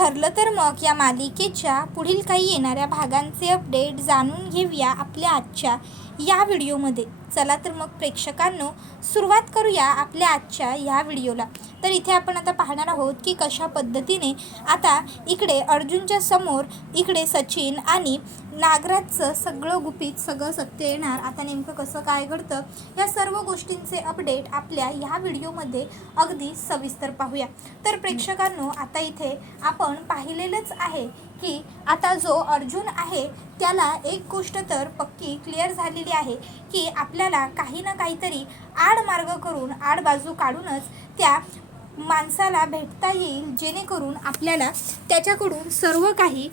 ठरलं तर मग या मालिकेच्या पुढील काही येणाऱ्या भागांचे अपडेट जाणून घेऊया आपल्या आजच्या या व्हिडिओमध्ये. चला तर मग प्रेक्षकांनो, सुरुवात करूया आपल्या आजच्या या व्हिडिओला. तर इथे आपण आता पाहणार आहोत की कशा पद्धतीने आता इकडे अर्जुनच्या समोर इकडे सचिन आणि नागराजचं सगळं गुपित सगळं सत्य येणार. आता नेमकं कसं काय घडतं या सर्व गोष्टींचे अपडेट आपल्या ह्या व्हिडिओमध्ये अगदी सविस्तर पाहूया. तर प्रेक्षकांनो, आता इथे आपण पाहिलेलंच आहे की आता जो अर्जुन आहे त्याला एक गोष्ट तर पक्की क्लिअर झालेली आहे की आपल्याला काही ना काहीतरी आडमार्ग करून आडबाजू काढूनच त्या माणसाला भेटता येईल, जेणेकरून आपल्याला त्याच्याकडून सर्व काही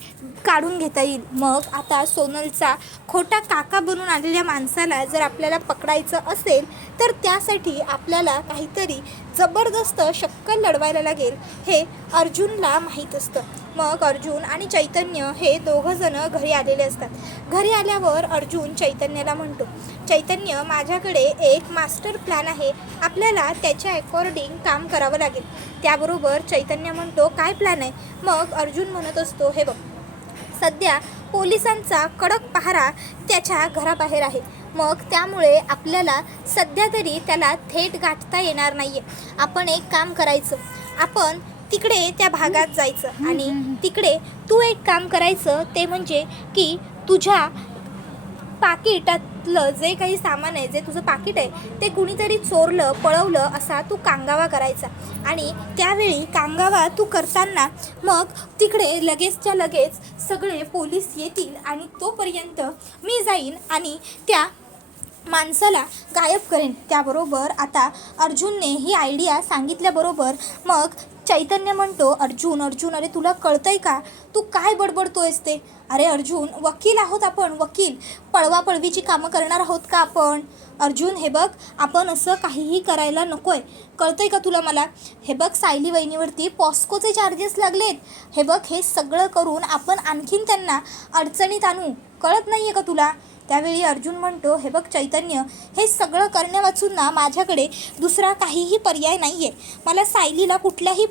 काढून घेता येईल. मग आता सोनलचा खोटा काका बनून आलेल्या माणसाला जर आपल्याला पकडायचं असेल तर त्यासाठी आपल्याला काहीतरी जबरदस्त शक्कल लढवायला लागेल, हे अर्जुनला माहीत असतं. मग अर्जुन आणि चैतन्य हे दोघंजणं घरी आलेले असतात. घरी आल्यावर अर्जुन चैतन्याला म्हणतो, चैतन्य, माझ्याकडे एक मास्टर प्लॅन आहे, आपल्याला त्याच्या अकॉर्डिंग काम करावं लागेल. त्याबरोबर चैतन्य म्हणतो, काय प्लॅन आहे? मग अर्जुन म्हणत असतो, हे बघ, सध्या पोलिसांचा कडक पहारा त्याच्या घराबाहेर आहे. मग त्यामुळे आपल्याला सध्या तरी त्याला थेट गाठता येणार नाही आहे. आपण एक काम करायचं, आपण तिकडे त्या भागात जायचं आणि तिकडे तू एक काम करायचं, ते म्हणजे की तुझ्या पाकिटातलं जे काही सामान आहे, जे तुझं पाकिट आहे, ते कुणीतरी चोरलं पळवलं असा तू कांगावा करायचा. आणि त्यावेळी कांगावा तू करताना मग तिकडे लगेचच्या लगेच सगळे पोलीस येतील आणि तोपर्यंत मी जाईन आणि त्या माणसाला गायब करेन. त्याबरोबर आता अर्जुनने ही आयडिया सांगितल्याबरोबर मग चैतन्य म्हणतो, अर्जुन, अरे तुला कळतंय का? तू काय बडबडतोयस ते? अरे अर्जुन, वकील आहोत आपण, वकील. पळवापळवीची कामं करणार आहोत का आपण? अर्जुन, हे बघ, आपण असं काहीही करायला नको आहे, कळतंय का तुला मला? हे बघ, सायली वहिनीवरती पॉस्कोचे चार्जेस लागलेत. हे बघ, हे सगळं करून आपण आणखीन त्यांना अडचणीत आणू, कळत नाही आहे का तुला? त्यावेळी अर्जुन म्हणतो, हे बघ चैतन्य, हे सगळं करण्यावाचून ना माझ्याकडे दुसरा काहीही पर्याय नाही आहे. मला सायलीला कुठल्याही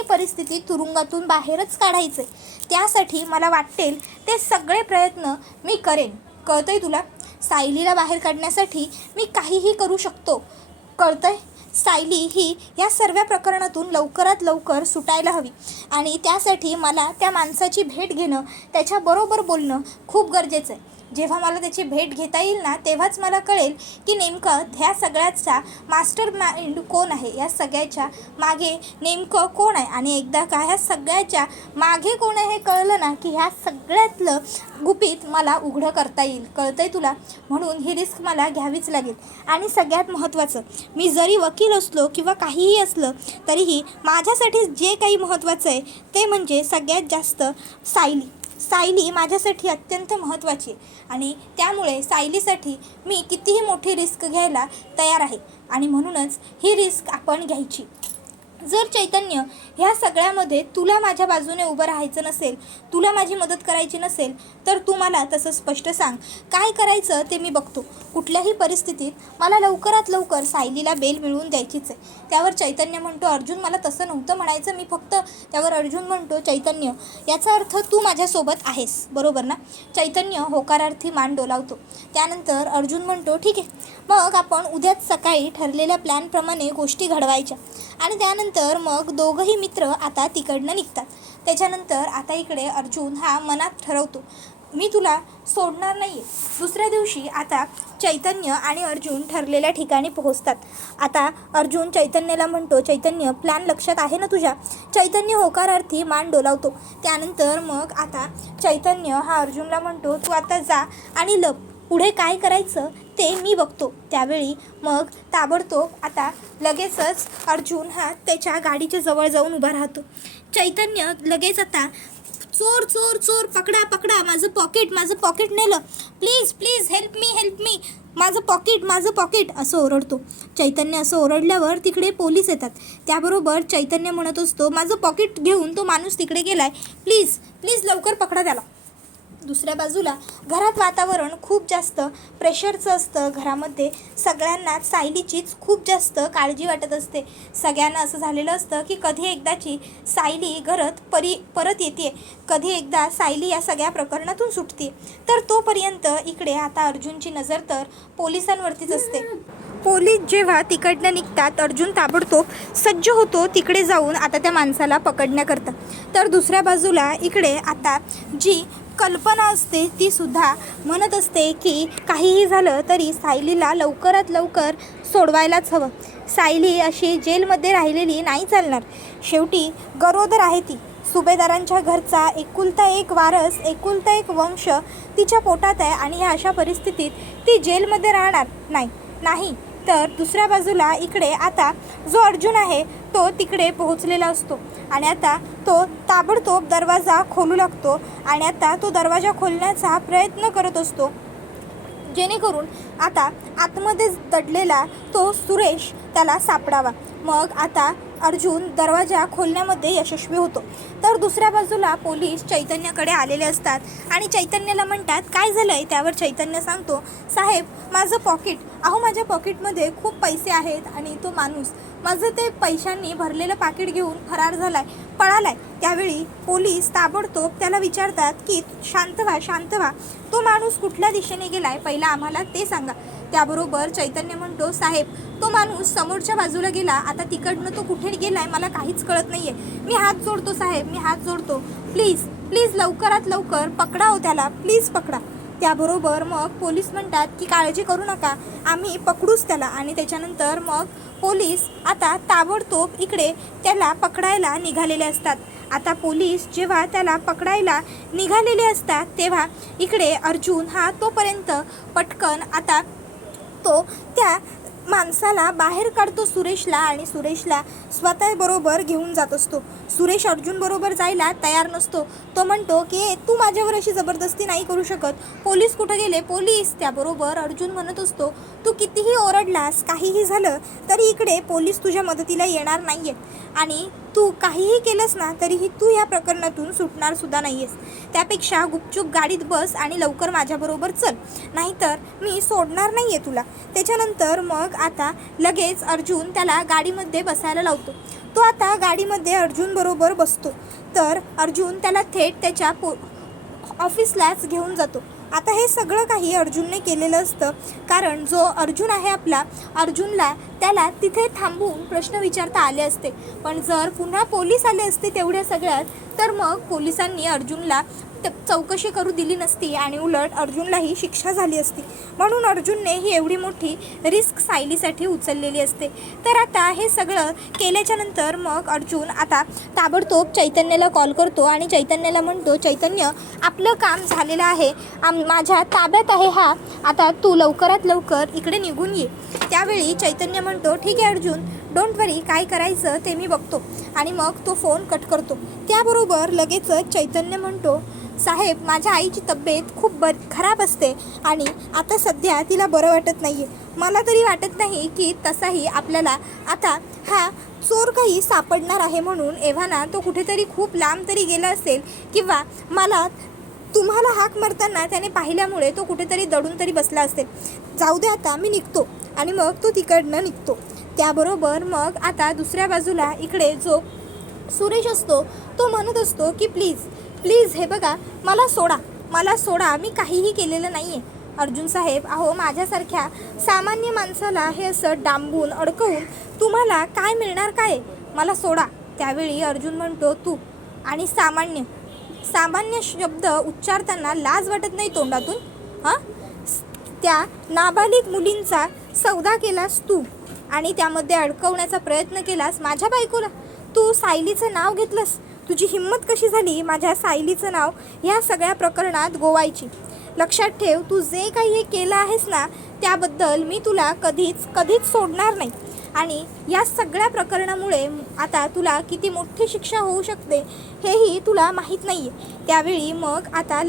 परिस्थितीत तुरुंगातून बाहेरच काढायचं आहे. त्यासाठी मला वाटेल ते सगळे प्रयत्न मी करेन, कळतंय तुला? सायलीला बाहेर काढण्यासाठी मी काहीही करू शकतो, कळतंय? सायली ही या सर्व प्रकरणातून लवकरात लवकर सुटायला हवी आणि त्यासाठी मला त्या माणसाची भेट घेणं, त्याच्याबरोबर बोलणं खूप गरजेचं आहे. जेव्हा मला त्याची भेट घेता येईल ना, तेव्हाच मला कळेल की नेमकं ह्या सगळ्याचा मास्टर माइंड कोण आहे, या सगळ्याच्या मागे नेमकं कोण आहे. आणि एकदा का ह्या सगळ्याच्या मागे कोण आहे हे कळलं ना, की ह्या सगळ्यातलं गुपित मला उघडं करता येईल, कळतंय तुला? म्हणून ही रिस्क मला घ्यावीच लागेल. आणि सगळ्यात महत्त्वाचं, मी जरी वकील असलो किंवा काहीही असलं तरीही माझ्यासाठी जे काही महत्त्वाचं आहे ते म्हणजे सगळ्यात जास्त सायली माझ्यासाठी अत्यंत महत्त्वाची आहे. आणि त्यामुळे सायलीसाठी मी कितीही मोठी रिस्क घ्यायला तयार आहे आणि म्हणूनच ही रिस्क आपण घ्यायची. जर चैतन्य ह्या सगळ्यामध्ये तुला माझ्या बाजूने उभं राहायचं नसेल, तुला माझी मदत करायची नसेल, तर तू मला तसं स्पष्ट सांग, काय करायचं ते मी बघतो. कुठल्याही परिस्थितीत मला लवकरात लवकर सायलीला बेल मिळवून द्यायचीच आहे. त्यावर चैतन्य म्हणतो, अर्जुन, मला तसं नव्हतं म्हणायचं मी फक्त. त्यावर अर्जुन म्हणतो, चैतन्य, याचा अर्थ तू माझ्यासोबत आहेस, बरोबर ना? चैतन्य होकारार्थी मान डोलावतो. त्यानंतर अर्जुन म्हणतो, ठीक आहे, मग आपण उद्याच सकाळी ठरलेल्या प्लॅनप्रमाणे गोष्टी घडवायच्या. आणि त्यानंतर मग दोघंही मित्र आता तिकडनं निघतात. त्याच्यानंतर आता इकडे अर्जुन हा मनात ठरवतो, मी तुला सोडणार नाही आहे. दुसऱ्या दिवशी आता चैतन्य आणि अर्जुन ठरलेल्या ठिकाणी पोहोचतात. आता अर्जुन चैतन्याला म्हणतो, चैतन्य, प्लॅन लक्षात आहे ना तुझ्या? चैतन्य होकारार्थी मान डोलावतो. त्यानंतर मग आता चैतन्य हा अर्जुनला म्हणतो, तू आता जा आणि लप, पुढे काय करायचं ते मी बघतो. त्यावेळी मग ताबडतोब आता लगेचच अर्जुन हा त्याच्या गाडीच्या जवळ जाऊन उभा राहतो. चैतन्य लगेच आता, चोर चोर चोर, पकडा पकडा, माझं पॉकेट नेलं, प्लीज हेल्प मी, माझं पॉकेट असं ओरडतो. चैतन्य असं ओरडल्यावर तिकडे पोलीस येतात. त्याबरोबर चैतन्य म्हणत असतो, माझं पॉकेट घेऊन तो माणूस तिकडे गेलाय, प्लीज लवकर पकडा त्याला. दुसऱ्या बाजूला घरात वातावरण खूप जास्त प्रेशरचं असतं. घरामध्ये सगळ्यांना सायलीचीच खूप जास्त काळजी वाटत असते. सगळ्यांना असं झालेलं असतं की कधी एकदाची सायली घरात परत येते, कधी एकदा सायली या सगळ्या प्रकरणातून सुटते. तर तोपर्यंत इकडे आता अर्जुनची नजर तर पोलिसांवरतीच असते. पोलीस जेव्हा तिकडनं निघतात, अर्जुन ताबडतोब सज्ज होतो तिकडे जाऊन आता त्या माणसाला पकडण्याकरता. तर दुसऱ्या बाजूला इकडे आता जी कल्पना असते ती सुद्धा म्हणत असते की काहीही झालं तरी सायलीला लवकरात लवकर सोडवायलाच हवं. सायली अशी जेलमध्ये राहिलेली नाही चालणार. शेवटी गरोदर आहे ती. सुभेदारांच्या घरचा एकुलता एक वारस, एकुलता एक वंश तिच्या पोटात आहे आणि ह्या अशा परिस्थितीत ती जेलमध्ये राहणार नाही. तर दुसऱ्या बाजूला इकडे आता जो अर्जुन आहे तो तिकडे पोहोचलेला असतो आणि आता तो ताबडतोब दरवाजा खोलू लागतो आणि आता तो दरवाजा खोलण्याचा प्रयत्न करत असतो, जेणेकरून आता आतमध्ये दडलेला तो सुरेश त्याला सापडावा. मग आता अर्जुन दरवाजा खोलण्यामध्ये यशस्वी होतो. तर दुसऱ्या बाजूला पोलीस चैतन्याकडे आलेले असतात आणि चैतन्याला म्हणतात काय झालं आहे. त्यावर चैतन्य सांगतो, साहेब माझं पॉकेट, माझ्या पॉकेटमध्ये खूप पैसे आहेत आणि तो माणूस माझं ते पैशांनी भरलेलं पाकिट घेऊन फरार झालाय, पळालाय. त्यावेळी पोलीस ताबडतोब त्याला विचारतात की शांत व्हा, तो माणूस कुठल्या दिशेने गेलाय पहिला आम्हाला ते सांगा. त्याबरोबर चैतन्य म्हणतो, साहेब तो माणूस समोरच्या बाजूला गेला, आता तिकडनं तो कुठे गेलाय मला काहीच कळत नाहीये. मी हात जोडतो साहेब, मी हात जोडतो, प्लीज लवकरात लवकर पकडा हो त्याला, प्लीज पकडा. त्याबरोबर मग पोलीस म्हणतात की काळजी करू नका, आम्ही पकडूच त्याला. आणि त्याच्यानंतर मग पोलीस आता ताबडतोब इकडे त्याला पकडायला निघालेले असतात. आता पोलीस जेव्हा त्याला पकडायला निघालेले असतात तेव्हा इकडे अर्जुन हा तोपर्यंत पटकन आता तो त्या माणसाला बाहेर काढतो सुरेशला आणि सुरेशला स्वतःबरोबर घेऊन जात असतो. सुरेश अर्जुन बरोबर जायला तयार नसतो. तो म्हणतो की तू माझ्यावर अशी जबरदस्ती नाही करू शकत. पोलीस कुठं गेले पोलीस. त्याबरोबर अर्जुन म्हणत असतो, तू कितीही ओरडलास काहीही झालं तरी इकडे पोलीस तुझ्या मदतीला येणार नाही आहेत आणि तू काहीही केलंस ना तरीही तू या प्रकरणातून सुटणार सुद्धा नाही आहेस. त्यापेक्षा गुपचूप गाडीत बस आणि लवकर माझ्याबरोबर चल, नाहीतर मी सोडणार नाही आहे तुला. त्याच्यानंतर मग आता लगेच अर्जुन त्याला गाडीमध्ये बसायला लावतो. तो आता गाडीमध्ये अर्जुन बरोबर बसतो. तर अर्जुन त्याला थेट त्याच्या ऑफिसलाच घेऊन जातो. आता हे सगळं काही अर्जुनने केलेलं असतं कारण जो अर्जुन आहे आपला, अर्जुनला त्याला तिथे थांबवून प्रश्न विचारता आले असते. पण जर पुन्हा पोलीस आले असते तेवढ्या सगळ्यात तर मग पोलिसांनी अर्जुनला चौकशी करू दिली नसती आणि उलट अर्जुनलाही शिक्षा झाली असती. म्हणून अर्जुनने ही एवढी मोठी रिस्क सायलीसाठी उचललेली असते. तर आता हे सगळं केल्याच्या नंतर मग अर्जुन आता ताबडतोब चैतन्याला कॉल करतो आणि चैतन्याला म्हणतो, चैतन्य आपलं काम झालेलं आहे, माझ्या ताब्यात आहे हा, आता तू लवकरात लवकर इकडे निघून ये. त्यावेळी चैतन्य म्हणतो, ठीक आहे अर्जुन, डोंट वरी, काय करायचं ते मी बघतो. आणि मग तो फोन कट करतो. त्याबरोबर लगेचच चैतन्य म्हणतो, साहेब माझ्या आईची तब्येत खूप खराब असते आणि आता सध्या तिला बरं वाटत नाही आहे. मला तरी वाटत नाही की तसाही आपल्याला आता हा चोर काही सापडणार आहे. म्हणून एव्हाना तो कुठेतरी खूप लांब तरी गेला असेल किंवा मला तुम्हाला हाक मारताना त्याने पाहिल्यामुळे तो कुठेतरी दडून तरी बसला असेल. जाऊ दे आता मी निघतो. आणि मग तो तिकडनं निघतो. त्याबरोबर मग आता दुसऱ्या बाजूला इकडे जो सुरेश असतो तो म्हणत असतो की प्लीज हे बघा, मला सोडा, मी काहीही केलेलं नाही आहे. अर्जुन साहेब, माझ्यासारख्या सामान्य माणसाला हे असं डांबून अडकवून तुम्हाला काय मिळणार, काय, मला सोडा. त्यावेळी अर्जुन म्हणतो, तू आणि सामान्य शब्द उच्चारताना लाज वाटत नाही तोंडातून? त्या नाबालिग मुलींचा सौदा केलास तू आणि त्यामध्ये अडकवण्याचा प्रयत्न केलास माझ्या बायकोला. तू सायलीचं नाव घेतलंस. तुझी हिंमत कशी झाली माझ्या सायलीचं नाव ह्या सगळ्या प्रकरणात गोवायची. लक्षात ठेव, तू जे काही हे केलं आहेस ना त्याबद्दल मी तुला कधीच सोडणार नाही. आणि या सगळ्या प्रकरणामुळे आता तुला किती मोठी शिक्षा होऊ शकते हेही तुला माहीत नाही आहे. त्यावेळी मग आता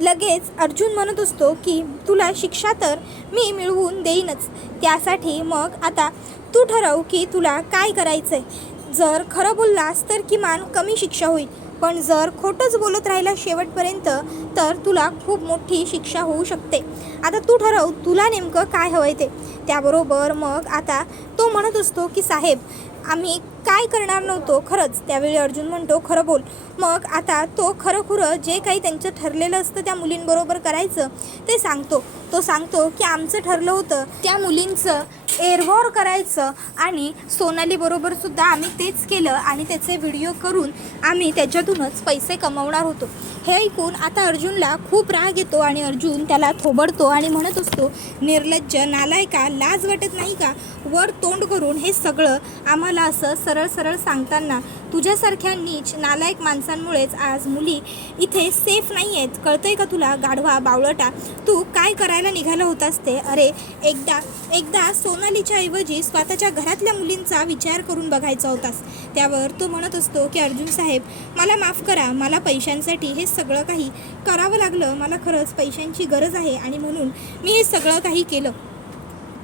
लगेच अर्जुन म्हणत असतो की तुला शिक्षा तर मी मिळवून देईनच. त्यासाठी मग आता तू ठरव की तुला काय करायचं आहे. जर खरं बोललास तर किमान कमी शिक्षा होईल, पण जर खोटंच बोलत राहिला शेवटपर्यंत तर तुला खूप मोठी शिक्षा होऊ शकते. आता तू ठरव तुला नेमकं काय हवं आहे ते. त्याबरोबर मग आता तो म्हणत असतो की साहेब आम्ही काय करणार नव्हतो खरंच. त्यावेळी अर्जुन म्हणतो खरं बोल. मग आता तो खरं जे काही त्यांचं ठरलेलं असतं त्या मुलींबरोबर करायचं ते सांगतो. तो सांगतो की आमचं ठरलं होतं त्या मुलींचं एअरवॉर करायचं आणि सोनालीबरोबरसुद्धा आम्ही तेच केलं आणि त्याचे व्हिडिओ करून आम्ही त्याच्यातूनच पैसे कमवणार होतो. हे ऐकून आता अर्जुनला खूप राग येतो आणि अर्जुन त्याला थोबडतो आणि म्हणत असतो निर्लज्ज नालायका, लाज वाटत नाही का? वर तोंड करून हे सगळं आम्हाला असं सरळ सरळ सांगताना तुझ्यासारख्या नीच नालायक माणसांमुळेच आज मुली इथे सेफ नाही आहेत. कळतंय का तुला गाढवा बावळटा? तू काय करायला निघाला होतास ते? अरे एकदा सोनालीच्या ऐवजी स्वतःच्या घरातल्या मुलींचा विचार करून बघायचा होतास. त्यावर तो म्हणत असतो की अर्जुन साहेब मला माफ करा, मला पैशांसाठी हे सगळं काही करावं लागलं. मला खरंच पैशांची गरज आहे आणि म्हणून मी हे सगळं काही केलं.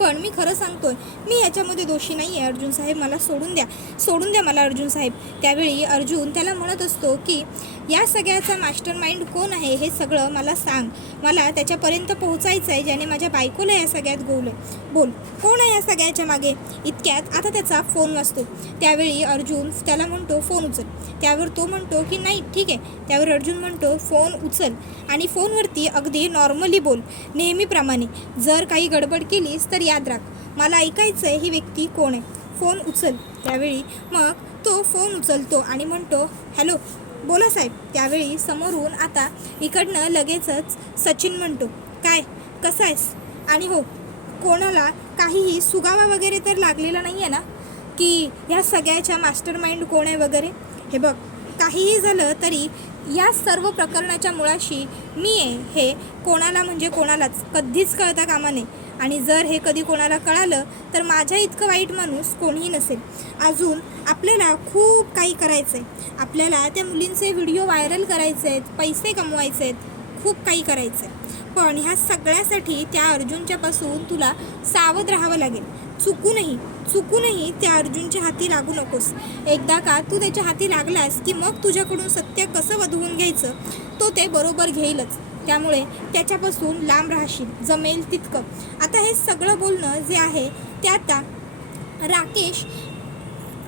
पण मी खरं सांगतोय मी याच्यामध्ये दोषी नाही आहे. अर्जुन साहेब मला सोडून द्या मला अर्जुन साहेब. त्यावेळी अर्जुन त्याला म्हणत असतो की या सगळ्याचा मास्टर माइंड कोण आहे हे सगळं मला सांग. मला त्याच्यापर्यंत पोहोचायचं आहे ज्याने माझ्या बायकोला या सगळ्यात गोवलं. बोल कोण आहे या सगळ्याच्या मागे? इतक्यात आता त्याचा फोन वाजतो. त्यावेळी अर्जुन त्याला म्हणतो फोन उचल. त्यावर तो म्हणतो की नाही ठीक आहे. त्यावर अर्जुन म्हणतो फोन उचल आणि फोनवरती अगदी नॉर्मली बोल नेहमीप्रमाणे. जर काही गडबड केलीस तर याद राख मला ऐकायचं आहे ही व्यक्ती कोण आहे. फोन उचल. त्यावेळी मग तो फोन उचलतो आणि म्हणतो हॅलो बोला साहेब. त्यावेळी समोरून आता इकडनं लगेचच सचिन म्हणतो काय कसं आहेस? आणि हो कोणाला काहीही सुगावा वगैरे तर लागलेला नाही आहे ना की ह्या सगळ्याच्या मास्टर माइंड कोण आहे वगैरे? हे बघ काहीही झालं तरी या सर्व प्रकरणाच्या मुळाशी मी आहे हे कोणाला म्हणजे कोणालाच कधीच कळता कामा नये. आणि जर हे कधी कोणाला कळालं तर माझ्या इतकं वाईट माणूस कोणीही नसेल. अजून आपल्याला खूप काही करायचं आहे. आपल्याला त्या मुलींचे व्हिडिओ व्हायरल करायचे आहेत, पैसे कमवायचे आहेत, खूप काही करायचं आहे. पण ह्या सगळ्यासाठी त्या अर्जुनच्यापासून तुला सावध राहावं लागेल. चुकूनही त्या अर्जुनच्या हाती लागू नकोस. एकदा का तू त्याच्या हाती लागलास की मग तुझ्याकडून सत्य कसं वधवून घ्यायचं तो ते बरोबर घेईलच. त्यामुळे त्याच्यापासून लांब राहशील जमेल तितकं. आता हे सगळं बोलणं जे आहे ते आता राकेश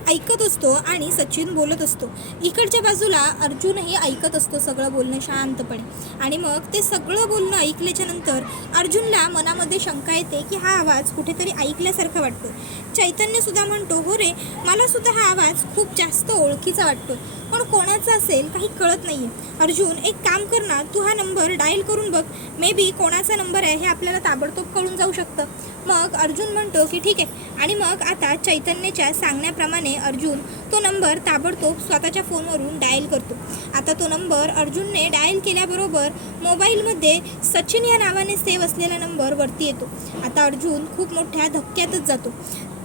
ऐकत असतो आणि सचिन बोलत असतो. इकडच्या बाजूला अर्जुनही ऐकत असतो सगळं बोलणं शांतपणे. आणि मग ते सगळं बोलणं ऐकल्याच्या नंतर अर्जुनला मनामध्ये शंका येते की हा आवाज कुठेतरी ऐकल्यासारखा वाटतो. चैतन्यसुद्धा म्हणतो हो रे मलासुद्धा हा आवाज खूप जास्त ओळखीचा वाटतो. पण कोणाचा असेल काही कळत नाही आहे. अर्जुन एक काम कर ना तू हा नंबर डायल करून बघ. मे बी कोणाचा नंबर आहे हे आपल्याला ताबडतोब कळून जाऊ शकतं. मग अर्जुन म्हणतो की ठीक आहे. आणि मग आता चैतन्याच्या सांगण्याप्रमाणे अर्जुन तो नंबर ताबडतोब स्वतःच्या फोनवरून डायल करतो. आता तो नंबर अर्जुनने डायल केल्याबरोबर मोबाईलमध्ये सचिन या नावाने सेव्ह असलेला नंबर वरती येतो. आता अर्जुन खूप मोठ्या धक्क्यातच जातो.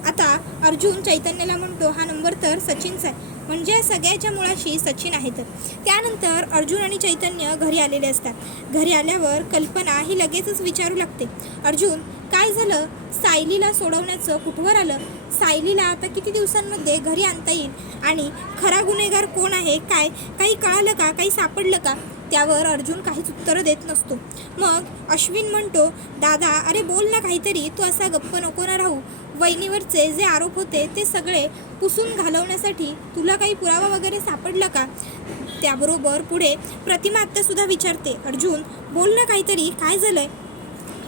आता अर्जुन चैतन्याला म्हणतो हा नंबर तर सचिनचा आहे म्हणजे सगळ्याच्या मुळाशी सचिन आहे. तर त्यानंतर अर्जुन आणि चैतन्य घरी आलेले असतात. घरी आल्यावर कल्पना ही लगेचच विचारू लागते अर्जुन काय झालं? सायलीला सोडवण्याचं कुठवर आलं? सायलीला आता किती दिवसांमध्ये घरी आणता येईल? आणि खरा गुन्हेगार कोण आहे? काही कळालं का? काही सापडलं का? त्यावर अर्जुन काहीच उत्तरं देत नसतो. मग अश्विन म्हणतो दादा अरे बोल ना काहीतरी. तू असा गप्प नको ना राहू. वहिनीवरचे जे आरोप होते ते सगळे पुसून घालवण्यासाठी तुला काही पुरावा वगैरे सापडला का? त्याबरोबर पुढे प्रतिमा आत्तासुद्धा विचारते अर्जुन बोल ना काहीतरी काय झालंय?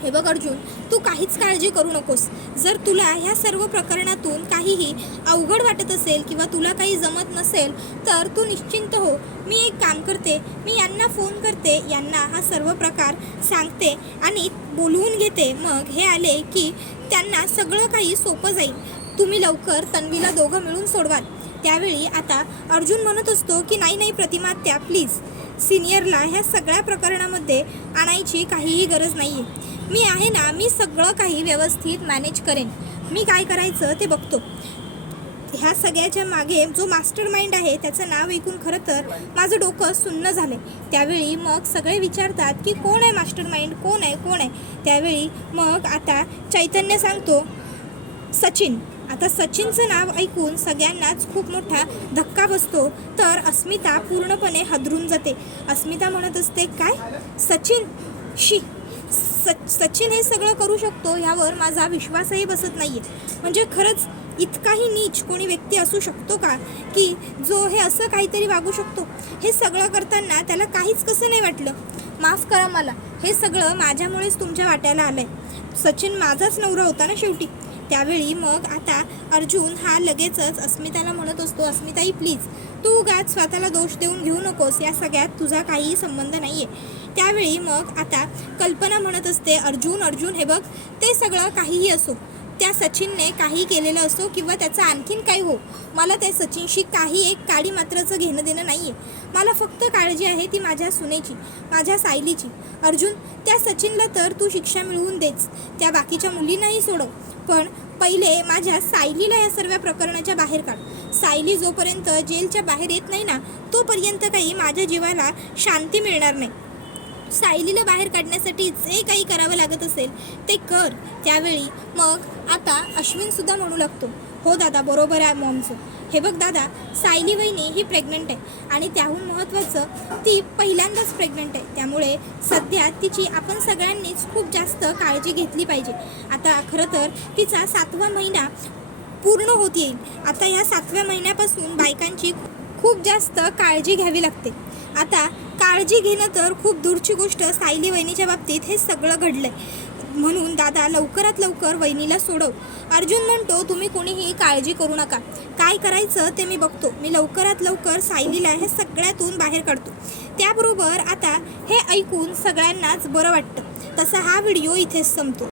हे बघ अर्जुन तू काहीच काळजी करू नकोस. जर तुला ह्या सर्व प्रकरणातून काहीही अवघड वाटत असेल किंवा तुला काही जमत नसेल तर तू निश्चिंत हो. मी एक काम करते मी यांना फोन करते यांना हा सर्व प्रकार सांगते आणि बोलवून घेते. मग हे आले की त्यांना सगळं काही सोपं जाईल. तुम्ही लवकर तन्वीला दोघं मिळून सोडवाल. त्यावेळी आता अर्जुन म्हणत असतो की नाही प्रतिमा त्या प्लीज सिनियरला ह्या सगळ्या प्रकरणामध्ये आणायची काहीही गरज नाही आहे. मी आहे ना मी सगळं काही व्यवस्थित मॅनेज करेन. मी काय करायचं ते बघतो. ह्या सगळ्याच्या मागे जो मास्टर माइंड आहे त्याचं नाव ऐकून खरं तर माझं डोकं सुन्न झालं. त्यावेळी मग सगळे विचारतात की कोण आहे मास्टर माइंड? कोण आहे? त्यावेळी मग आता चैतन्य सांगतो सचिन. आता सचिनचं नाव ऐकून सगळ्यांनाच खूप मोठा धक्का बसतो, तर अस्मिता पूर्णपणे हादरून जाते. अस्मिता म्हणत असते, काय सचिन? सचिन हे सगळं करू शकतो यावर माझा विश्वासही बसत नाही आहे. म्हणजे खरंच इतकाही नीच कोणी व्यक्ती असू शकतो का, की जो हे असं काहीतरी वागू शकतो? हे सगळं करताना त्याला काहीच कसं नाही वाटलं? माफ करा मला, हे सगळं माझ्यामुळेच तुमच्या वाट्याला आलं आहे. सचिन माझाच नवरा होता ना शेवटी. त्यावेळी मग आता अर्जुन हा लगेचच अस्मिताला म्हणत असतो, अस्मिताई प्लीज तू उगाच स्वतःला दोष देऊन घेऊ नकोस, या सगळ्यात तुझा काहीही संबंध नाही आहे. त्यावेळी मग आता कल्पना म्हणत असते, अर्जुन हे बघ, ते सगळं काहीही असो, त्या सचिनने काही केलेलं असो किंवा त्याचं आणखीन काही हो, मला त्या सचिनशी काही एक काडी मात्राचं घेणं देणं नाही आहे. मला फक्त काळजी आहे ती माझ्या सुनेची, माझ्या सायलीची. अर्जुन, त्या सचिनला तर तू शिक्षा मिळवून देच, त्या बाकीच्या मुलींनाही सोडव, पण पहिले माझ्या सायलीला या सर्व प्रकरणाच्या बाहेर काढ. सायली जोपर्यंत जेलच्या बाहेर येत नाही ना, तोपर्यंत काही माझ्या जीवाला शांती मिळणार नाही. सायलीला बाहेर काढण्यासाठी जे काही करावं लागत असेल ते कर. त्यावेळी मग आता अश्विनसुद्धा म्हणू लागतो, हो दादा बरोबर आहे मॉमचं. हे बघ दादा, सायली वहिनी ही प्रेग्नंट आहे आणि त्याहून महत्त्वाचं ती पहिल्यांदाच प्रेग्नंट आहे. त्यामुळे सध्या तिची आपण सगळ्यांनीच खूप जास्त काळजी घेतली पाहिजे. आता खरं तर तिचा 7वा महिना पूर्ण होत येईल. आता या 7व्या महिन्यापासून बायकांची खूप जास्त काळजी घ्यावी लागते. आता काळजी घेणं तर खूप दूरची गोष्ट, सायली वहिनीच्या बाबतीत हे सगळं घडलं आहे. म्हणून दादा लवकरात लवकर वहिनीला सोडव. अर्जुन म्हणतो, तुम्ही कोणीही काळजी करू नका, काय करायचं ते मी बघतो. मी लवकरात लवकर सायलीला हे सगळ्यातून बाहेर काढतो. त्याबरोबर आता हे ऐकून सगळ्यांनाच बरं वाटतं. तसा हा व्हिडिओ इथेच संपतो.